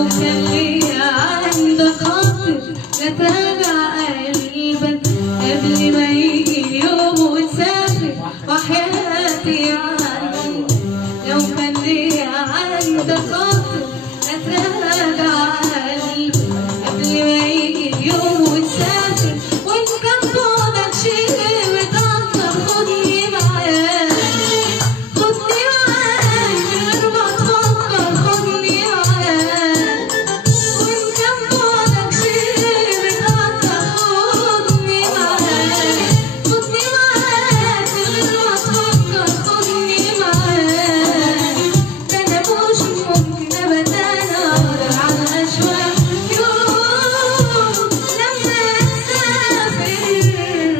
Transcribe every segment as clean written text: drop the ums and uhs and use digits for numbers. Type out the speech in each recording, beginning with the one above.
لو كان ليا عندك خاطر لتابع قلبك قبل ما يجي يوم وتسافر وحياتي عنك. لو كان ليا عندك خاطر لتابع قلبك قبل ما يجي يوم وتسافر، وإن كان بعدك شيء متأخر خدني معاك، خدني معاك من غير ما تفكر، خدني معاك. وإن كان بعدك شيء متأخر خدني معاك، خدني معاك من غير ما تفكر، خدني معاك. ده أنا مش ممكن أبدا أقدر على أشواق يوم لما أسافر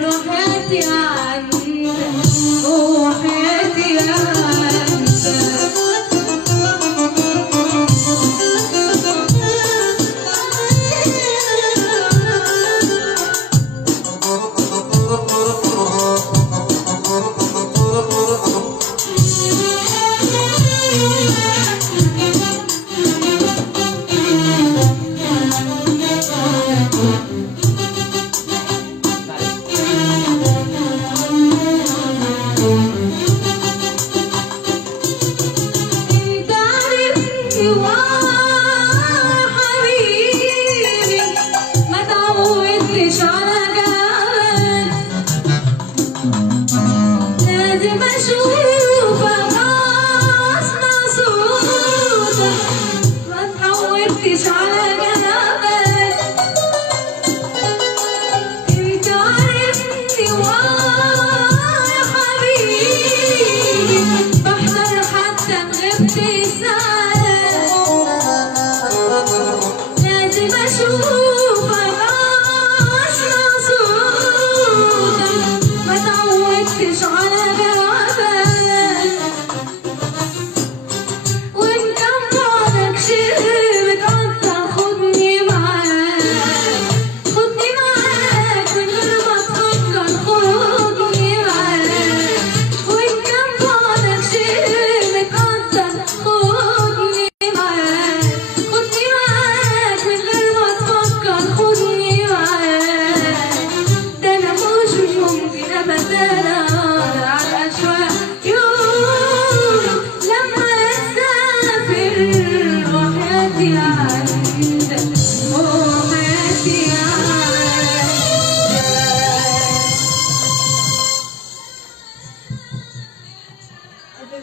وحياتي عنك، وحياتي عنك. انت عارفني حبيبي ما تعودتش على جمالك، لازم اشوفك اسمع صوتك، ما تعودتش على جمالك. انت عارفني يا حبيبي بحضر حتى غبت ساعات، لازم اشوفك اسمع صوتك، ما تعودتش على جمالك. وإن كان بعدك شيء متقطع خدني معاك، خدني معاك من غير ما تفكر، خدني معاك. وإن كان بعدك شيء متقطع خدني معاك، خدني معاك من غير ما تفكر، خدني معاك. ده أنا مش ممكن أبدا أقدر على أشواق يوم لما أسافر وحياتي عندك، وحياتي عندك. انت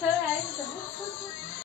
شوية يعني